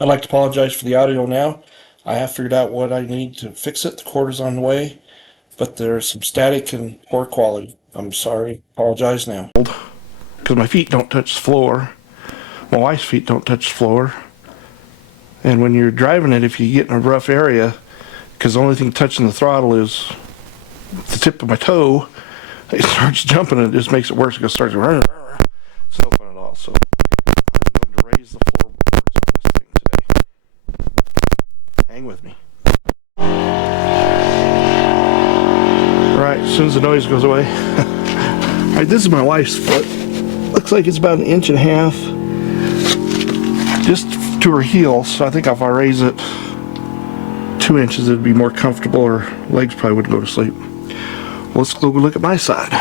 I'd like to apologize for the audio now. I have figured out what I need to fix it. The cord is on the way, but there's some static and poor quality. I'm sorry. Apologize now. Because my feet don't touch the floor. My wife's feet don't touch the floor. And when you're driving it, if you get in a rough area, because the only thing touching the throttle is the tip of my toe, it starts jumping and it just makes it worse. It starts running. It's no fun at all. So I'm going to raise the floorboards on this thing today. Hang with me. Right, as soon as the noise goes away. Alright, this is my wife's foot. Looks like it's about 1.5 inches, just to her heel, so I think if I raise it 2 inches it'd be more comfortable. Her legs probably wouldn't go to sleep. Well, let's go look at my side.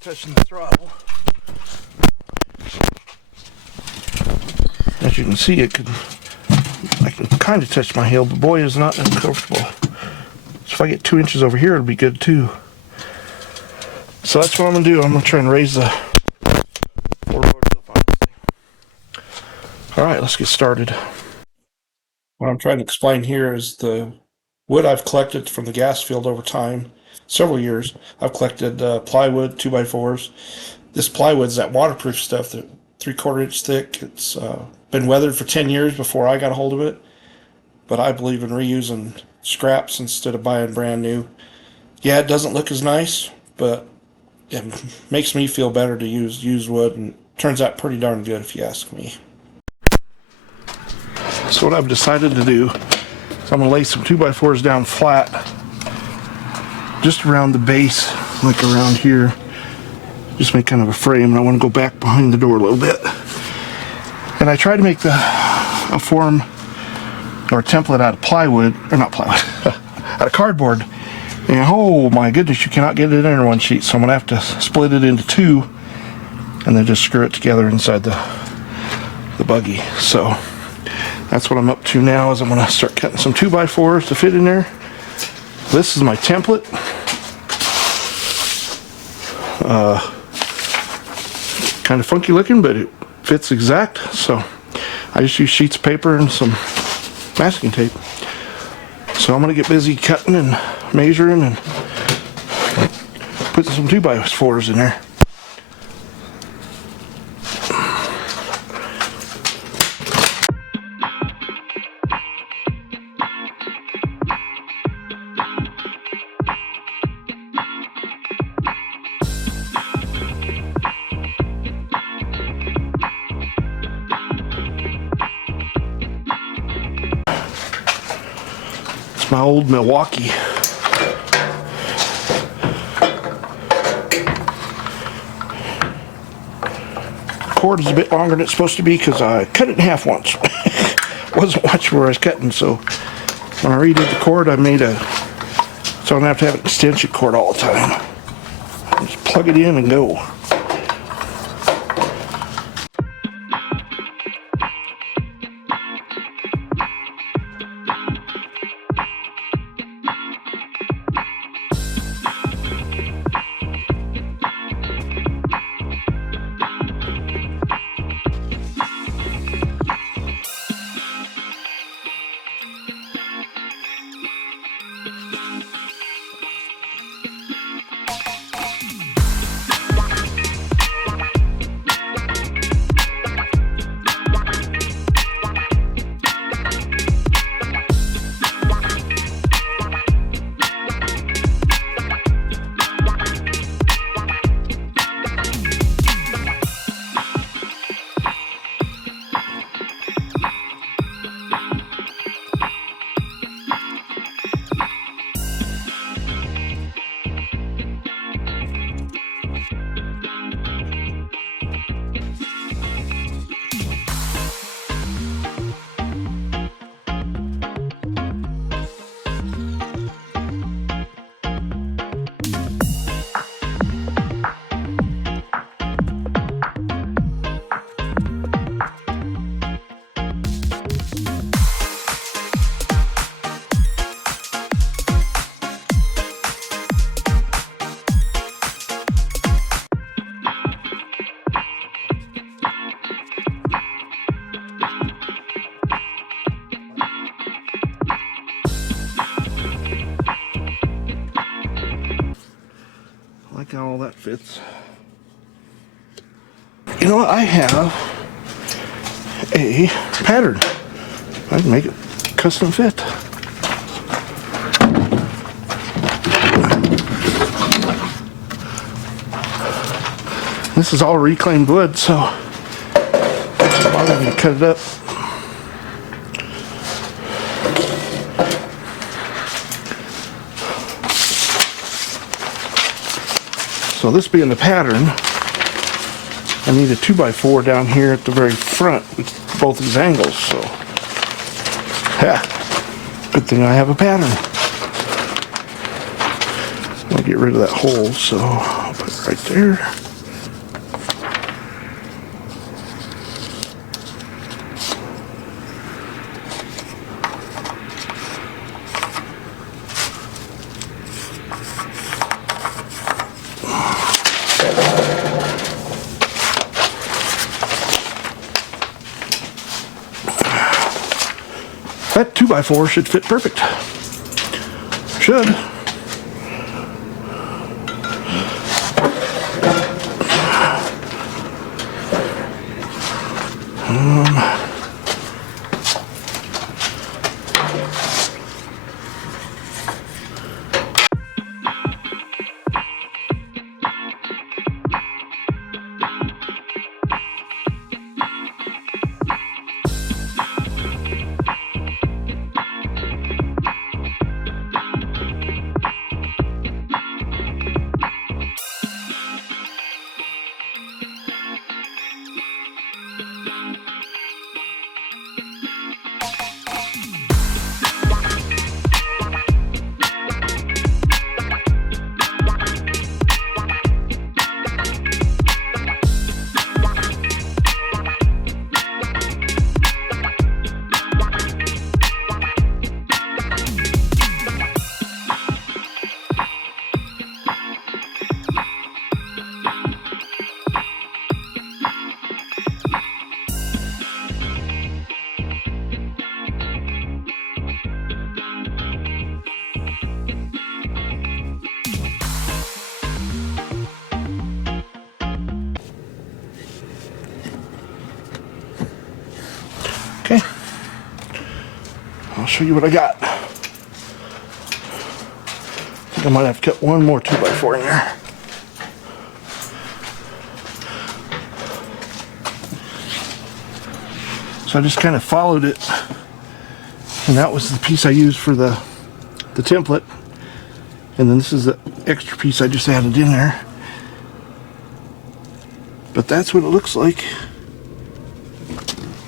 Touching the throttle. As you can see, I can kind of touch my heel, but boy, is not that comfortable. So if I get 2 inches over here, it'll be good too. So that's what I'm gonna do. I'm gonna try and raise the floorboards up on this thing. All right, let's get started. What I'm trying to explain here is the wood I've collected from the gas field over time. Several years. I've collected plywood, 2x4s. This plywood's that waterproof stuff, that 3/4 inch thick. It's been weathered for 10 years before I got a hold of it. But I believe in reusing scraps instead of buying brand new. Yeah, it doesn't look as nice, but it makes me feel better to use used wood, and it turns out pretty darn good if you ask me. So what I've decided to do is I'm going to lay some 2x4s down flat, just around the base, like around here. Just make kind of a frame, and I want to go back behind the door a little bit. And I try to make a form or a template out of plywood, or not plywood, out of cardboard. And oh my goodness, you cannot get it in one sheet, so I'm going to have to split it into two and then just screw it together inside the buggy. So that's what I'm up to now, is I'm going to start cutting some 2x4s to fit in there. This is my template. Kind of funky looking, but it fits exact. So I just use sheets of paper and some masking tape. So I'm going to get busy cutting and measuring and putting some 2x4s in there. My old Milwaukee. The cord is a bit longer than it's supposed to be because I cut it in half once. Wasn't watching where I was cutting, so when I redid the cord, I made so I don't have to have an extension cord all the time. Just plug it in and go. that fits. You know what? I have a pattern. I can make it custom fit. This is all reclaimed wood, so I'm going to cut it up. So this being the pattern, I need a 2x4 down here at the very front with both these angles. So, yeah, good thing I have a pattern. I'll get rid of that hole, so I'll put it right there. That 2x4 should fit perfect. Should. Okay, I'll show you what I got. I think I might have to cut one more 2x4 in there. So I just kind of followed it, and that was the piece I used for the template, and then this is the extra piece I just added in there. But that's what it looks like.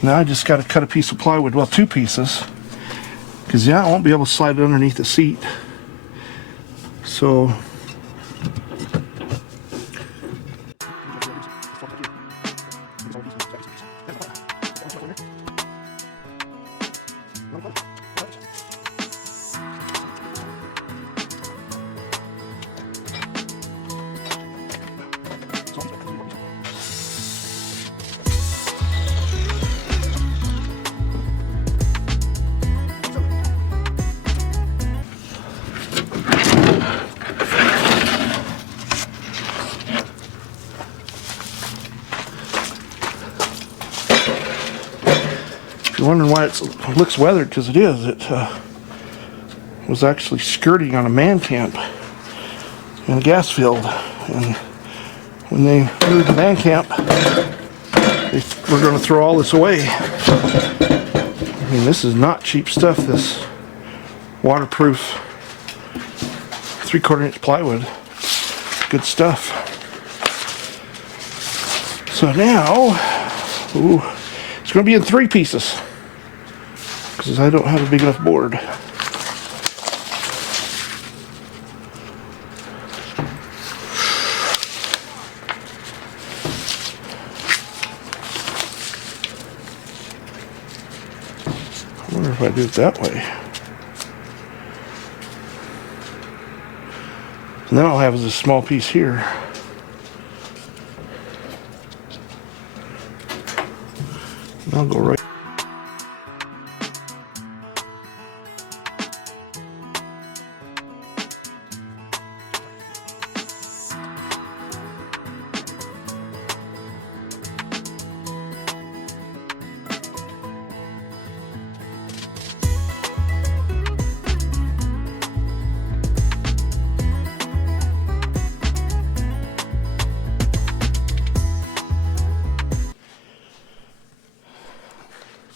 Now I just got to cut a piece of plywood, well, 2 pieces, because yeah, I won't be able to slide it underneath the seat. So you're wondering why it looks weathered, because it is. It was actually skirting on a man camp in a gas field, and when they moved the man camp, they were going to throw all this away. I mean, this is not cheap stuff, this waterproof 3/4 inch plywood. Good stuff. So now, ooh, it's going to be in 3 pieces, because I don't have a big enough board. I wonder if I do it that way. And then I'll have this small piece here. And I'll go right.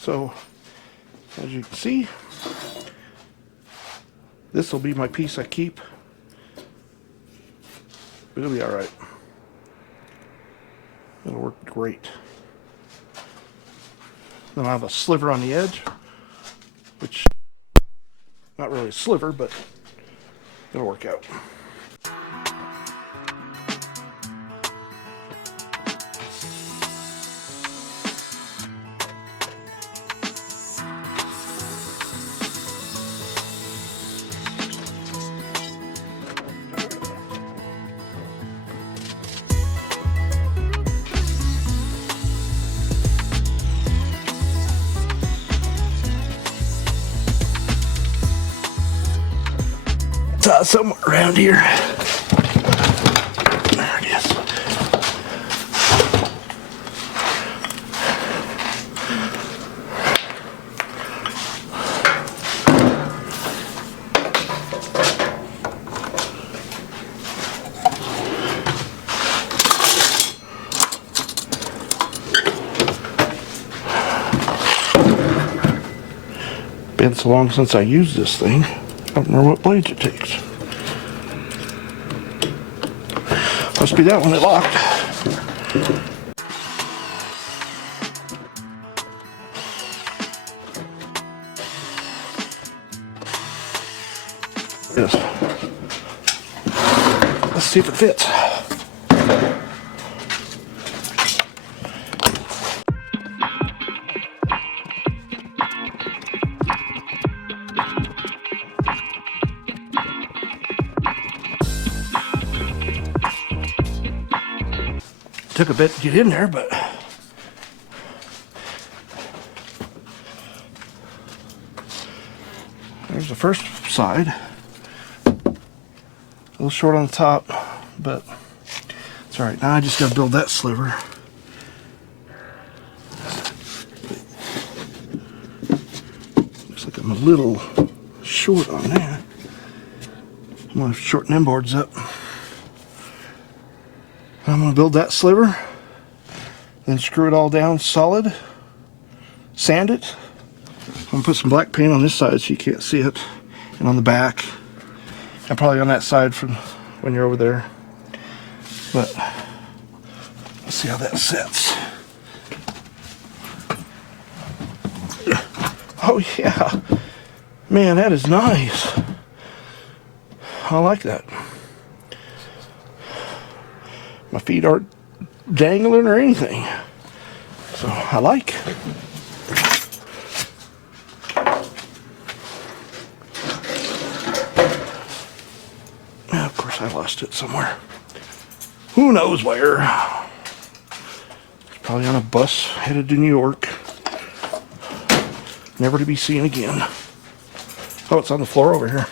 So, as you can see, this will be my piece I keep. It'll be alright. It'll work great. Then I have a sliver on the edge, which, not really a sliver, but it'll work out. Somewhere around here. There it is. Been so long since I used this thing, I don't remember what blades it takes. Must be that one that locked. Yes. Let's see if it fits. Took a bit to get in there, but there's the first side. A little short on the top, but it's alright. Now I just gotta build that sliver. Looks like I'm a little short on that. I'm gonna shorten them boards up. I'm going to build that sliver, then screw it all down solid, sand it. I'm going to put some black paint on this side so you can't see it, and on the back, and probably on that side from when you're over there. But let's see how that sets. Oh yeah, man, that is nice. I like that. My feet aren't dangling or anything, so I like. Yeah, of course I lost it somewhere. Who knows where? It's probably on a bus headed to New York, never to be seen again. Oh, it's on the floor over here.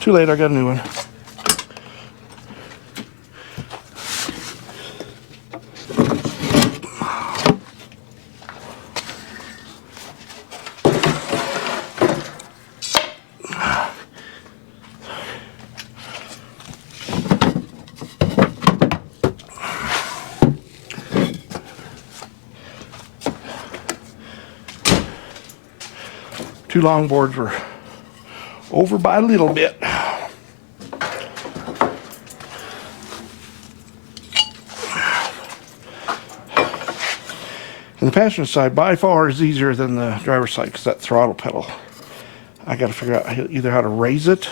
Too late, I got a new one. Two long boards were over by a little bit. And the passenger side by far is easier than the driver's side because that throttle pedal. I got to figure out either how to raise it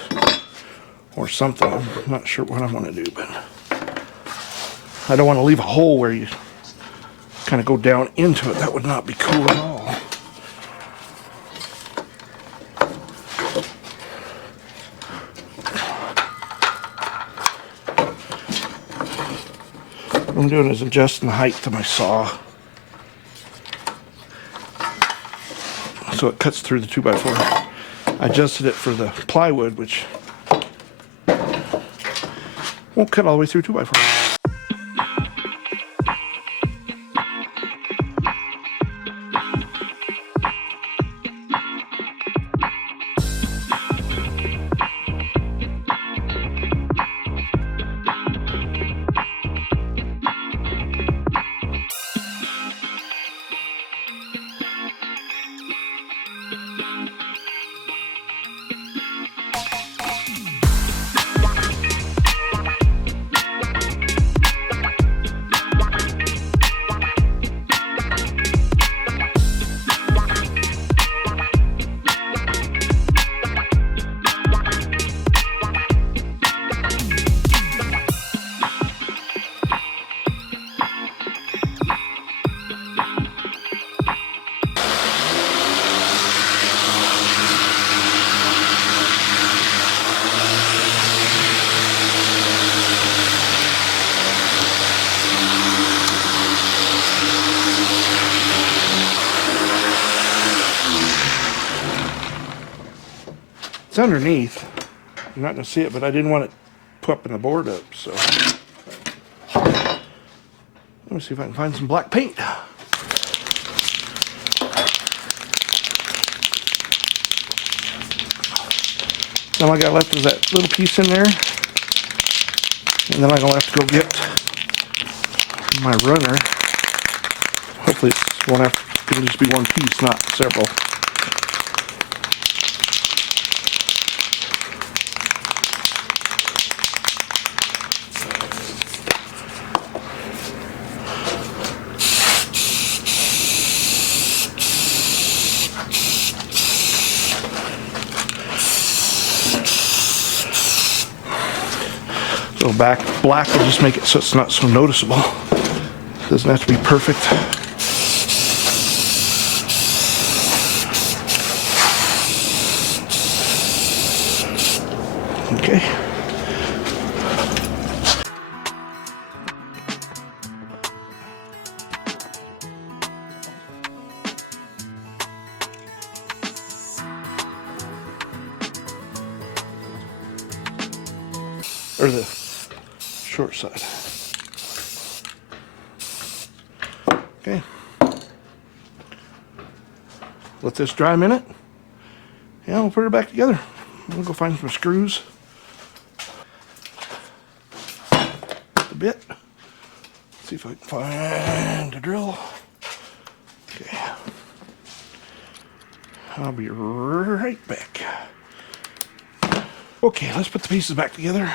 or something. I'm not sure what I want to do, but I don't want to leave a hole where you kind of go down into it. That would not be cool at all. What I'm doing is adjusting the height to my saw so it cuts through the 2x4. I adjusted it for the plywood, which won't cut all the way through 2x4. It's underneath. You're not going to see it, but I didn't want it popping the board up, so. Let me see if I can find some black paint. All I got left is that little piece in there. And then I'm going to have to go get my runner. Hopefully it won't have to just be one piece, not several. So black will just make it so it's not so noticeable. It doesn't have to be perfect. Okay. Or the short side. Okay. Let this dry a minute. Yeah, we'll put it back together. We'll go find some screws. The bit. See if I can find a drill. Okay. I'll be right back. Okay, let's put the pieces back together.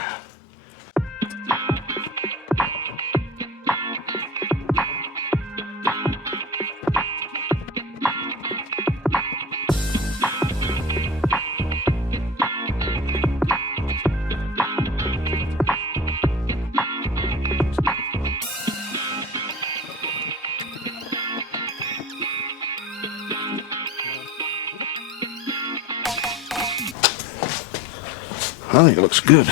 I think it looks good.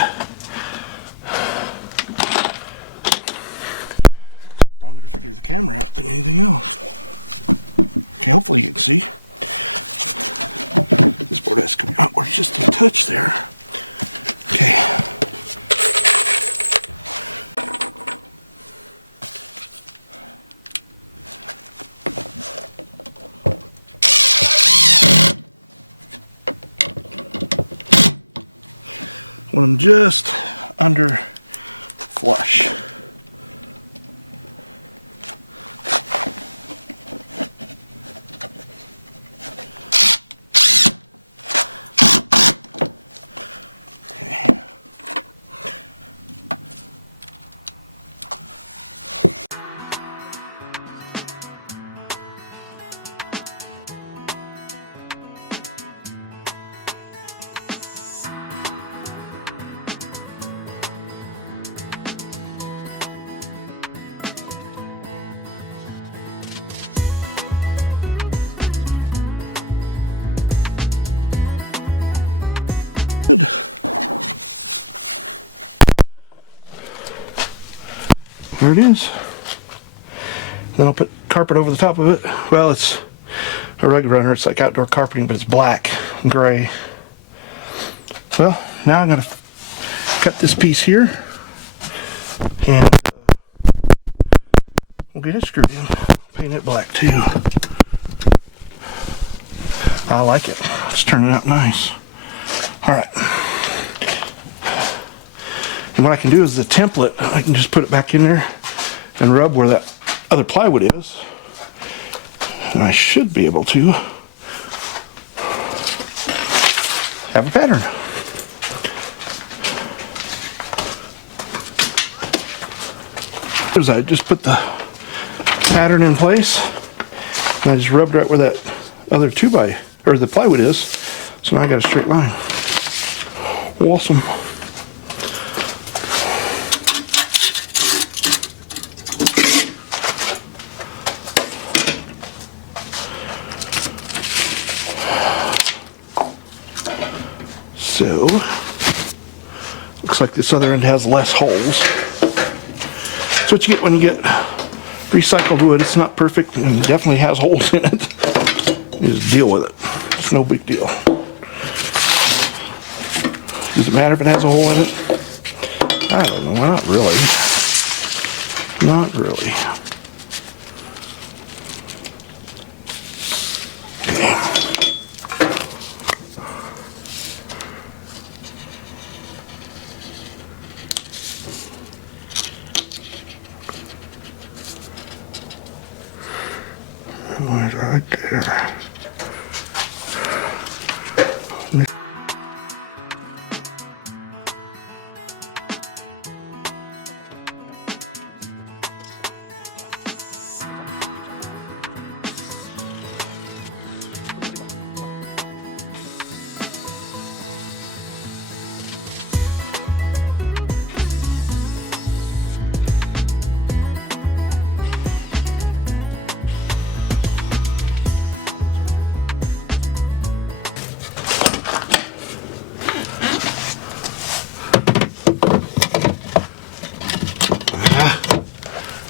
There it is. Then I'll put carpet over the top of it. Well, it's a rug runner. It's like outdoor carpeting, but it's black and gray. Well, now I'm going to cut this piece here. And we'll get it screwed in. Paint it black too. I like it. It's turning out nice. Alright. And what I can do is the template, I can just put it back in there and rub where that other plywood is. And I should be able to have a pattern. I just put the pattern in place and I just rubbed right where that other 2x or the plywood is. So now I got a straight line. Awesome. So, looks like this other end has less holes. That's what you get when you get recycled wood. It's not perfect and definitely has holes in it. You just deal with it. It's no big deal. Does it matter if it has a hole in it? I don't know. Not really. Not really. Right there.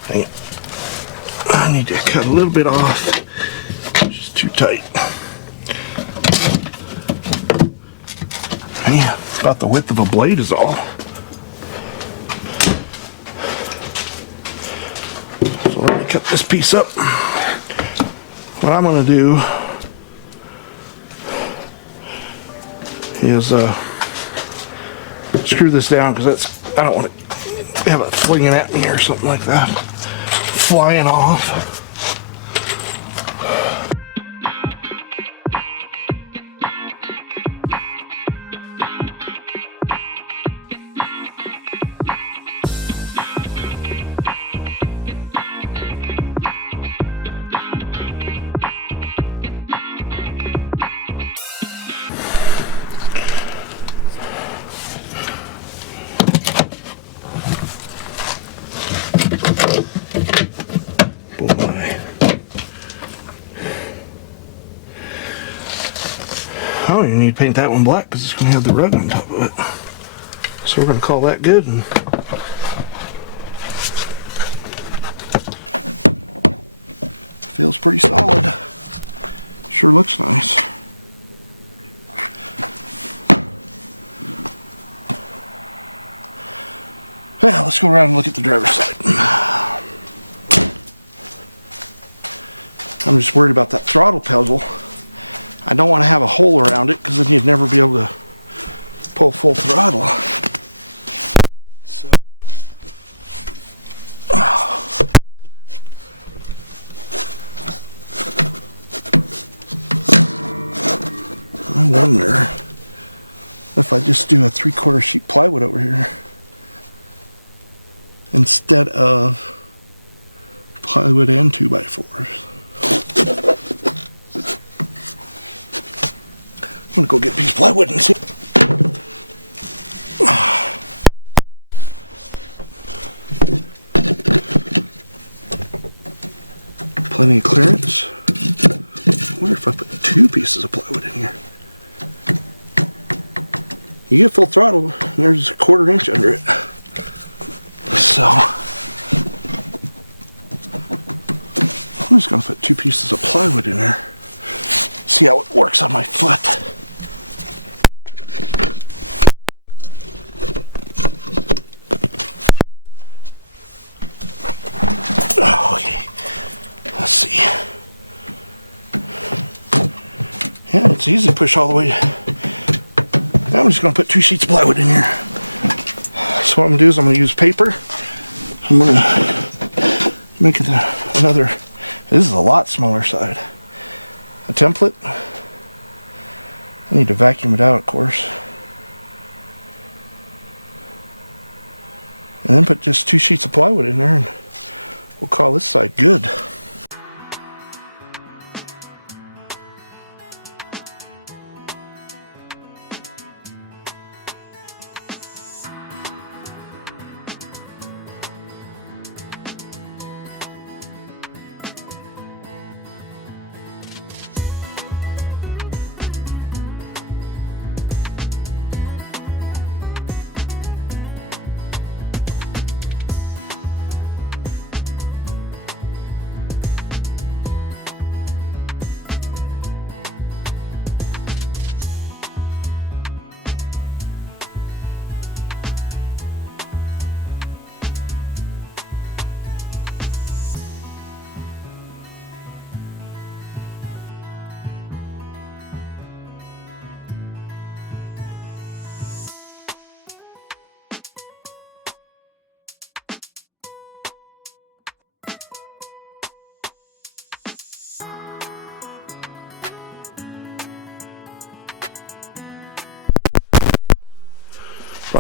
Hang it. I need to cut a little bit off. It's just too tight. Yeah, about the width of a blade is all. So let me cut this piece up. What I'm going to do is screw this down, because I don't want to have it flinging at me or something like that, flying off. I don't even need to paint that one black because it's going to have the rug on top of it. So we're going to call that good. And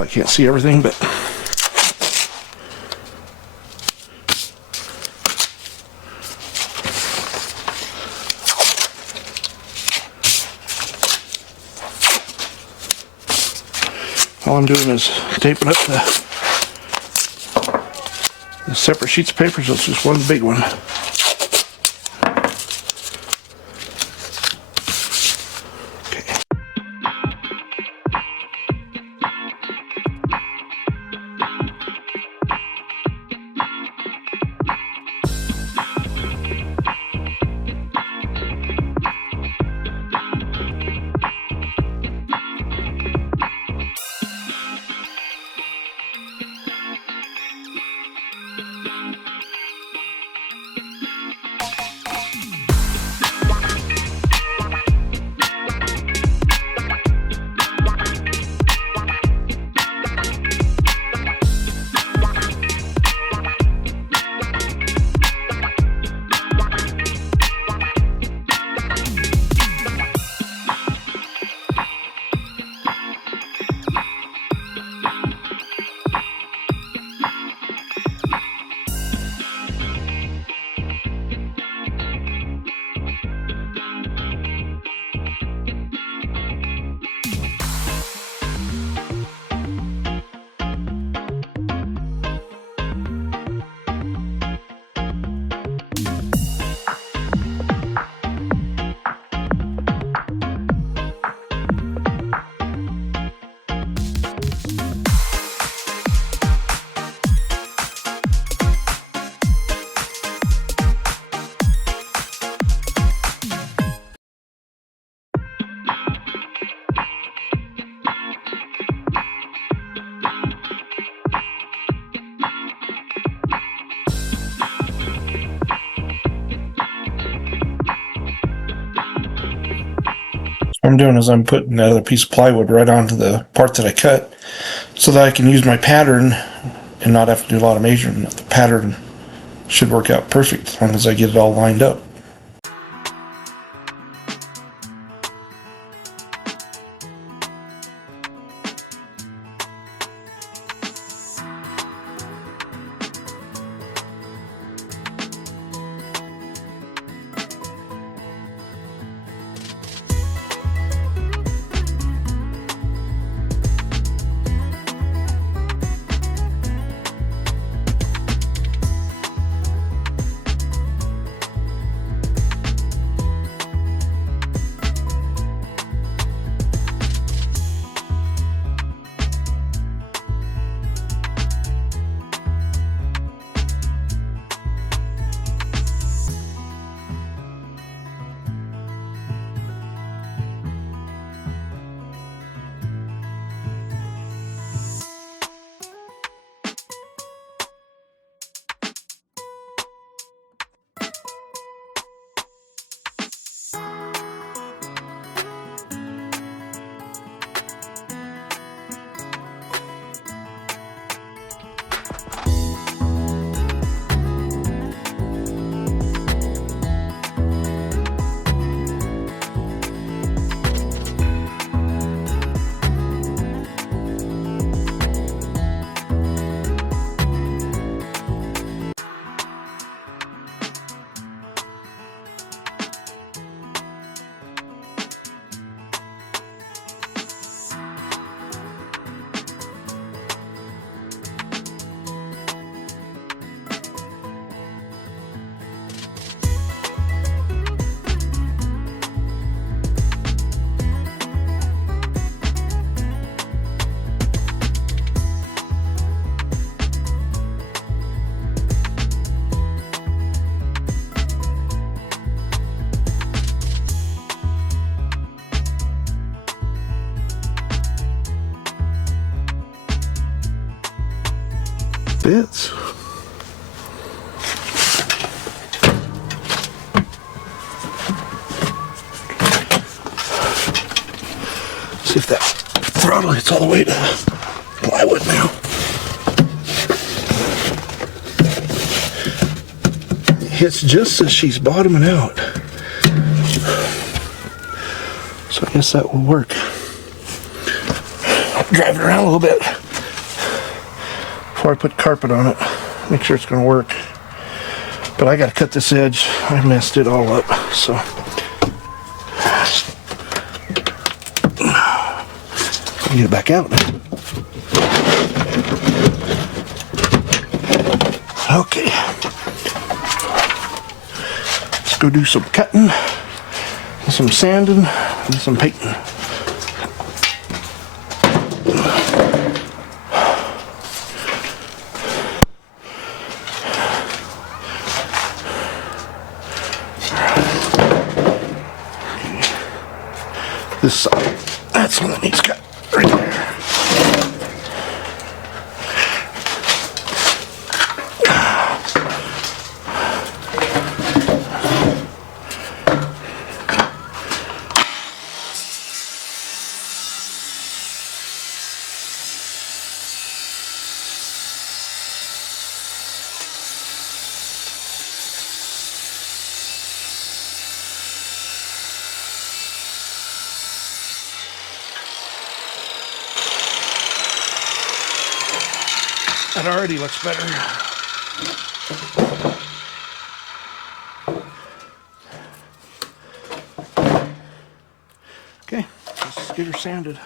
probably can't see everything, but all I'm doing is taping up the separate sheets of paper, so it's just one big one. What I'm doing is I'm putting another piece of plywood right onto the part that I cut so that I can use my pattern and not have to do a lot of measuring. The pattern should work out perfect as long as I get it all lined up. Fits. See if that throttle hits all the way to plywood now. It hits just as she's bottoming out. So I guess that will work. Drive it around a little bit. before I put carpet on it. Make sure it's going to work. But I got to cut this edge. I messed it all up. So get it back out. Okay. Let's go do some cutting, some sanding, and some painting. This side, that's one that needs cut right there. That already looks better. Okay, let's get her sanded.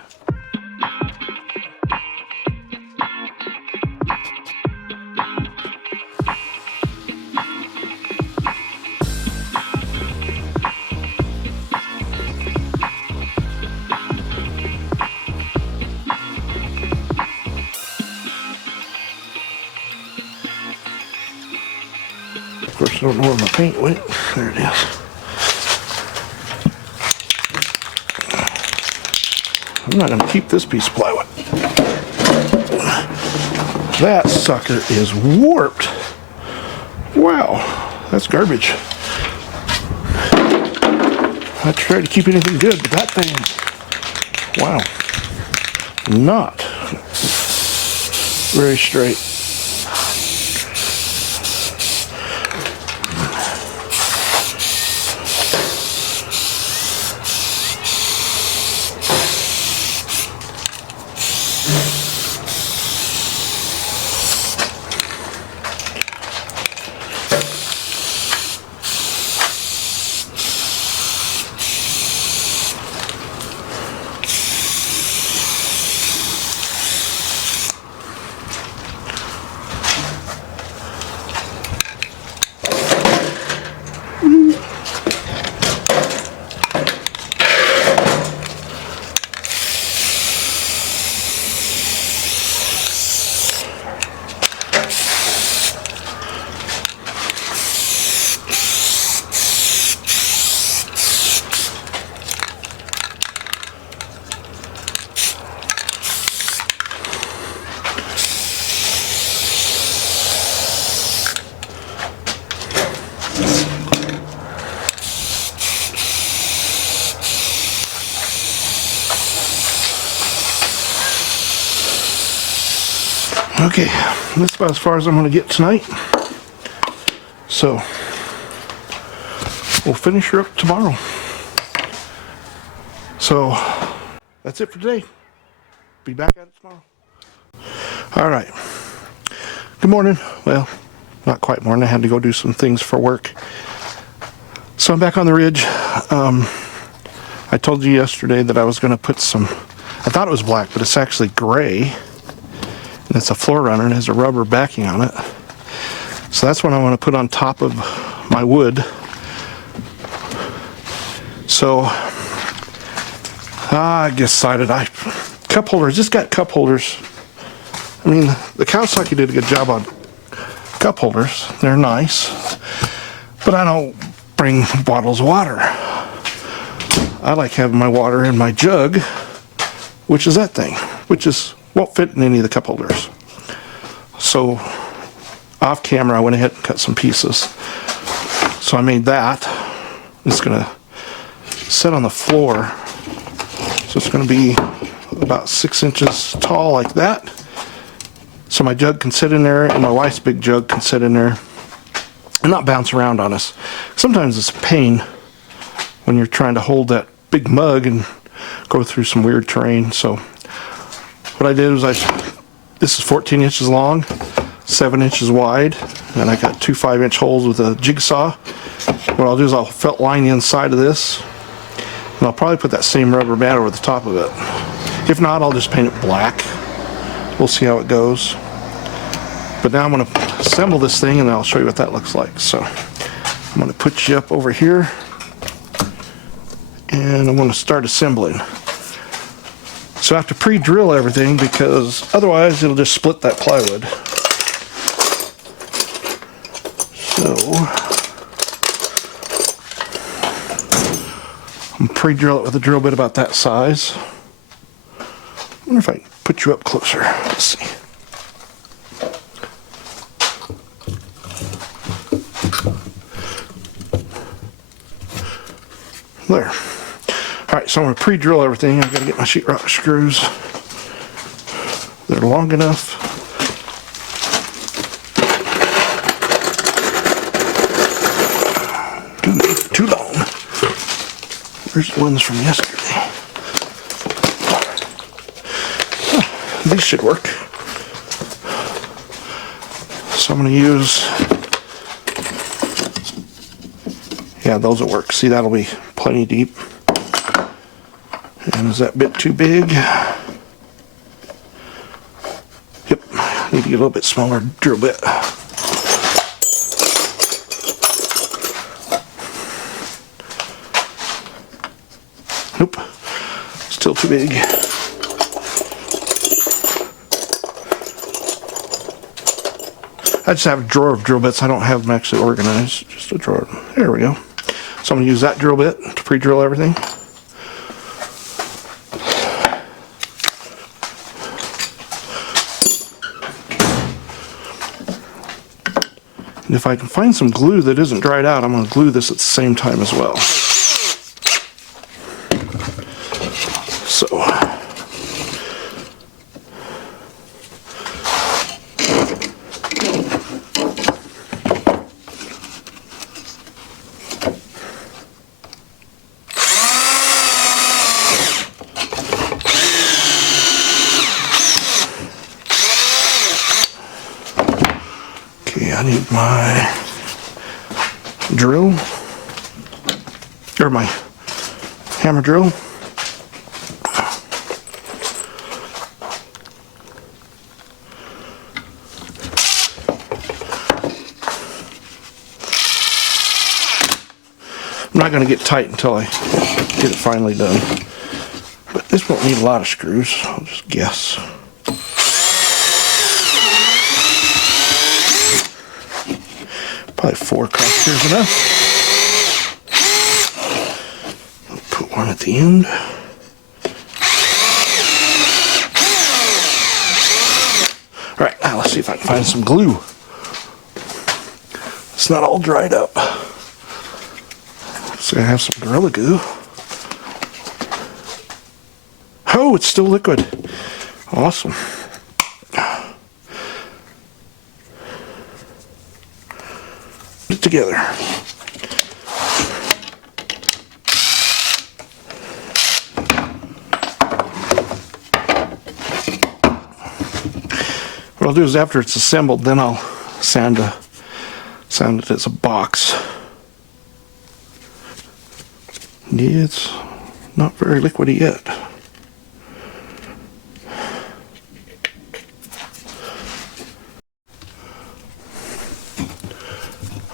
Of course, I don't know where my paint went. There it is. I'm not going to keep this piece of plywood. That sucker is warped. Wow, that's garbage. I tried to keep anything good, but that thing, wow, not very straight. Okay, that's about as far as I'm going to get tonight. So, we'll finish her up tomorrow. So, that's it for today. Be back at it tomorrow. Alright. Good morning. Well, not quite morning. I had to go do some things for work. So I'm back on the ridge. I told you yesterday that I was going to put some, I thought it was black, but it's actually gray. And it's a floor runner and has a rubber backing on it. So that's what I want to put on top of my wood. So I decided cup holders, just got cup holders. I mean, the Kawasaki did a good job on cup holders. They're nice. But I don't bring bottles of water. I like having my water in my jug, which is that thing, which won't fit in any of the cup holders. So off camera, I went ahead and cut some pieces. So I made that. It's gonna sit on the floor. So it's gonna be about 6 inches tall like that. So my jug can sit in there and my wife's big jug can sit in there and not bounce around on us. Sometimes it's a pain when you're trying to hold that big mug and go through some weird terrain. So what I did was I This is 14 inches long, 7 inches wide, and I got two 5-inch holes with a jigsaw. What I'll do is I'll felt line the inside of this, and I'll probably put that same rubber mat over the top of it. If not, I'll just paint it black. We'll see how it goes. But now I'm going to assemble this thing, and I'll show you what that looks like. So I'm going to put you up over here, and I'm going to start assembling. So I have to pre-drill everything because otherwise it'll just split that plywood. So I'm going to pre-drill it with a drill bit about that size. I wonder if I can put you up closer. Let's see. There. Alright, so I'm going to pre-drill everything. I've got to get my sheetrock screws. They're long enough. Too long. Where's the ones from yesterday? These should work. So I'm going to use... Yeah, those will work. See, that'll be plenty deep. And is that bit too big? Yep, need to get a little bit smaller drill bit. Nope, still too big. I just have a drawer of drill bits. I don't have them actually organized, just a drawer. There we go. So I'm going to use that drill bit to pre-drill everything. And if I can find some glue that isn't dried out, I'm going to glue this at the same time as well. So, okay, I need my drill, or my hammer drill. I'm not going to get tight until I get it finally done. But this won't need a lot of screws, I'll just guess. Probably 4 cross screws enough. I'll put one at the end. Alright, now let's see if I can find some glue. It's not all dried up. So I have some Gorilla Glue. Oh, it's still liquid. Awesome. Put it together. What I'll do is after it's assembled, then I'll sand it as a box. Yeah, it's not very liquidy yet.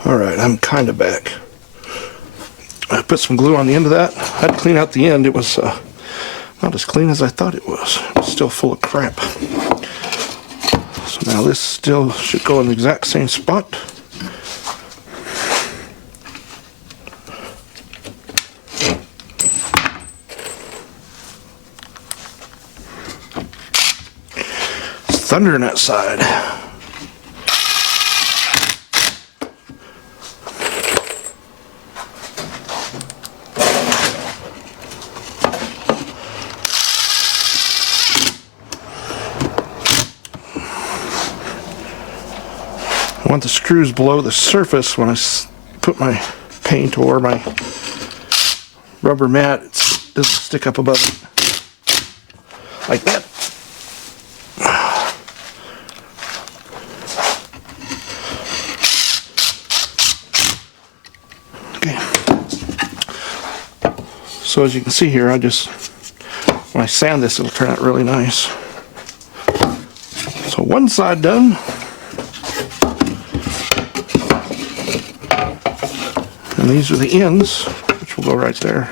Alright, I'm kind of back. I put some glue on the end of that. I had to clean out the end. It was not as clean as I thought it was. It was still full of crap. So now this still should go in the exact same spot. Thundering outside. I want the screws below the surface when I put my paint or my rubber mat. It doesn't stick up above it like that. So as you can see here, when I sand this, it'll turn out really nice. So one side done. And these are the ends, which will go right there.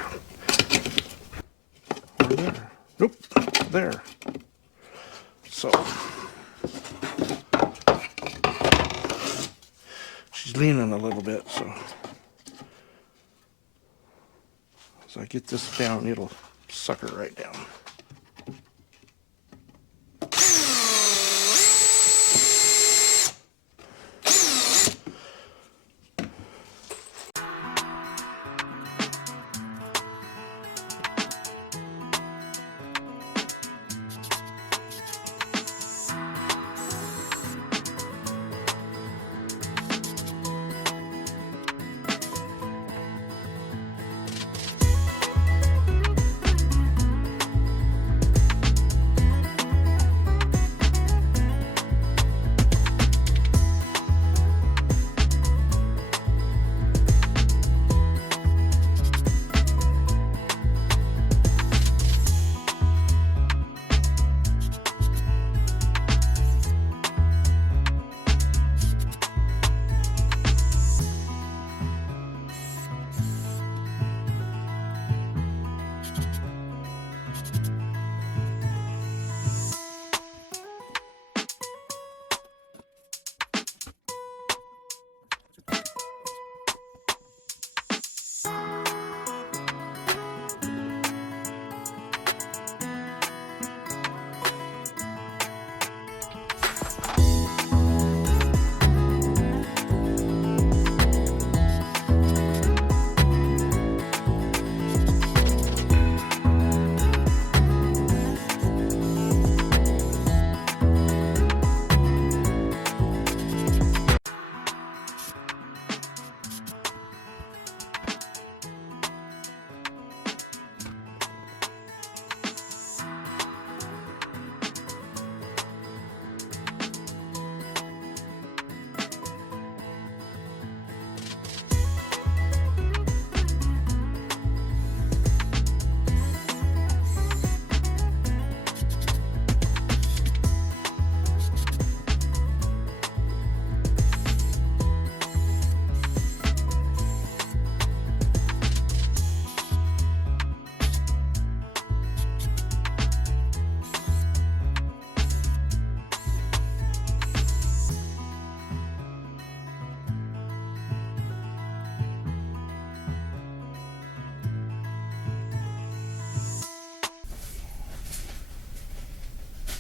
Or there. Nope, there. So she's leaning a little bit, so as I get this down, it'll suck her right down.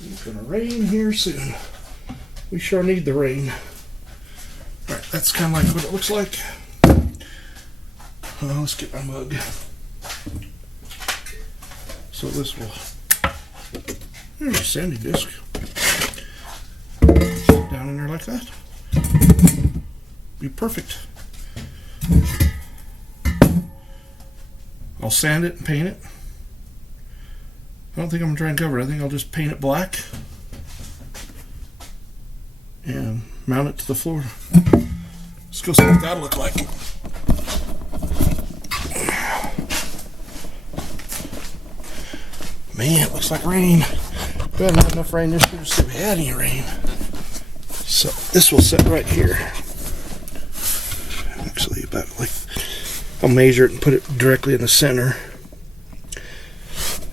It's gonna rain here soon. We sure need the rain. Alright, that's kind of like what it looks like. Let's get my mug. So this will, there's a sanding disc. Down in there like that. Be perfect. I'll sand it and paint it. I don't think I'm going to try and cover it. I think I'll just paint it black and mount it to the floor. Let's go see what that'll look like. Man, it looks like rain. We haven't had enough rain this year to see if we had any rain. So this will sit right here. Actually, about like, I'll measure it and put it directly in the center.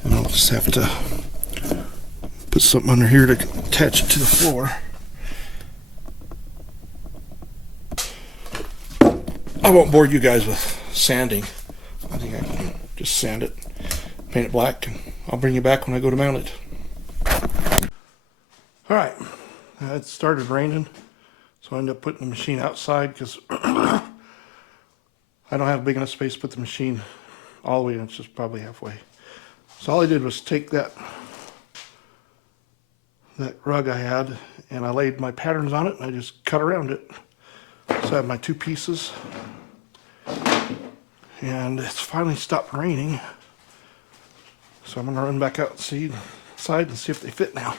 And I'll just have to put something under here to attach it to the floor. I won't bore you guys with sanding. I think I can just sand it, paint it black, and I'll bring you back when I go to mount it. Alright, it started raining, so I ended up putting the machine outside because I don't have big enough space to put the machine all the way in. It's just probably halfway. So all I did was take that rug I had and I laid my patterns on it and I just cut around it. So I have my two pieces and it's finally stopped raining. So I'm gonna run back outside and see if they fit now.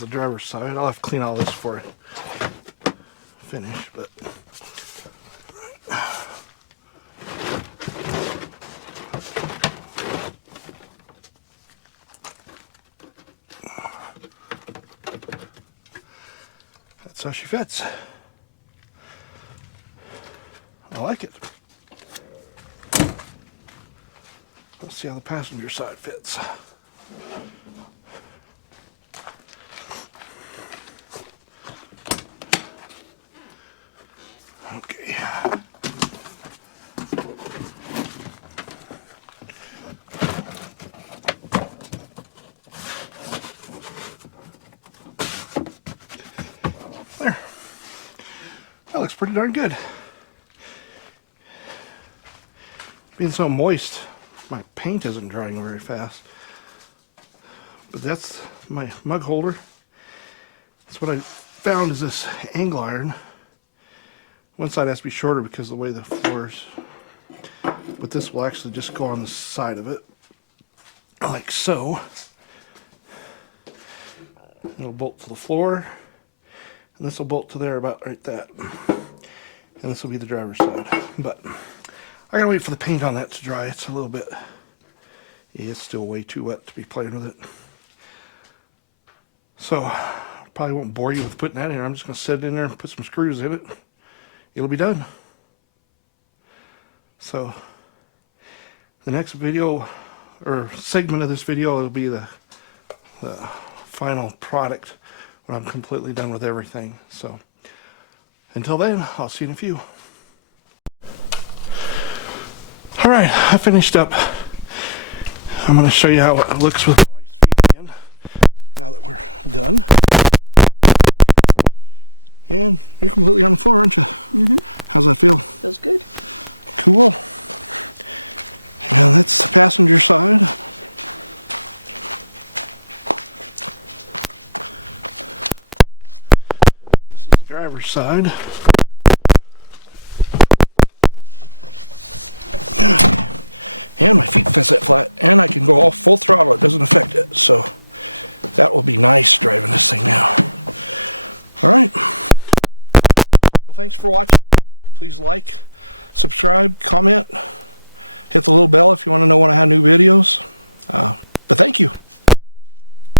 is the driver's side. I'll have to clean all this before I finish, but that's how she fits. I like it. Let's see how the passenger side fits. Okay. There. That looks pretty darn good. Being so moist, my paint isn't drying very fast. But that's my mug holder. That's what I found is this angle iron. One side has to be shorter because of the way the floor is. But this will actually just go on the side of it. Like so. It'll bolt to the floor. And this will bolt to there about right that. And this will be the driver's side. But I gotta wait for the paint on that to dry. It's a little bit, yeah, it's still way too wet to be playing with it. So, probably won't bore you with putting that in. I'm just gonna set it in there and put some screws in it. It'll be done. So, the next video, or segment of this video, will be the final product when I'm completely done with everything. So, until then, I'll see you in a few. Alright, I finished up. I'm going to show you how it looks with again. Driver's side.